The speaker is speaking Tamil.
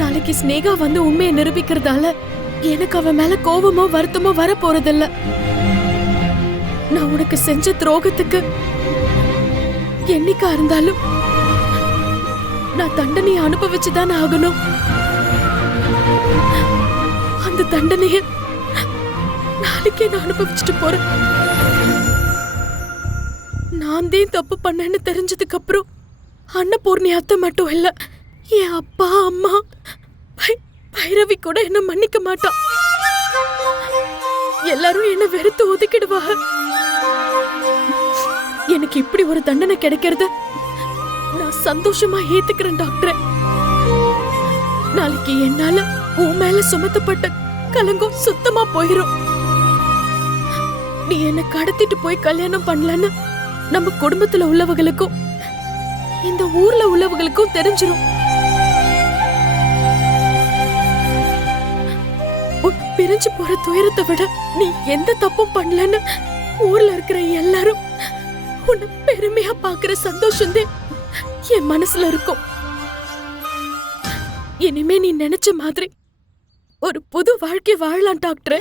நாளைக்கு ஸ்னேகா வந்து உண்மையை நிரூபிக்கிறதால எனக்கு அவ மேல கோபமோ வருத்தமோ வர போறதில்ல. நான் உனக்கு செஞ்ச துரோகத்துக்கு என்னைக்கா இருந்தாலும் நான் தண்டனையை அனுபவிச்சுதான் ஆகணும். அந்த தண்டனைய நாளைக்கே நான் அனுபவிச்சுட்டு போறேன். நான் தான் தப்பு பண்ணேன்னு தெரிஞ்சதுக்கு அப்புறம் அன்னபூர்ணி அத்தை மட்டும் இல்ல, என் அப்பா அம்மா பைரவி கூட என்ன மன்னிக்க மாட்டான். எல்லாரும் என்ன வெறுத்து ஒதுக்கிடுவாங்க. எனக்கு இப்படி ஒரு தண்டனை கிடைக்கிறது நான் சந்தோஷமா ஏத்துக்கிறேன் டாக்டர். நாளைக்கு என்னால உன் மேல சுமத்தப்பட்ட கலங்கம் சுத்தமா போயிரும். நீ என்ன கடத்திட்டு போய் கல்யாணம் பண்ணலன்னு நம்ம குடும்பத்துல உள்ளவங்களுக்கும் இந்த ஊர்ல உள்ளவங்களுக்கும் தெரிஞ்சிரும். பிரிஞ்சு போற துயரத்தை விட நீ எந்த தப்பும் பண்ணலன்னு ஊர்ல இருக்கிற எல்லாரும் உன்னை பெருமையா பாக்குற சந்தோஷம் என் மனசுல இருக்கும். இனிமே நீ நினைச்ச மாதிரி ஒரு புது வாழ்க்கை வாழலாம் டாக்டர்.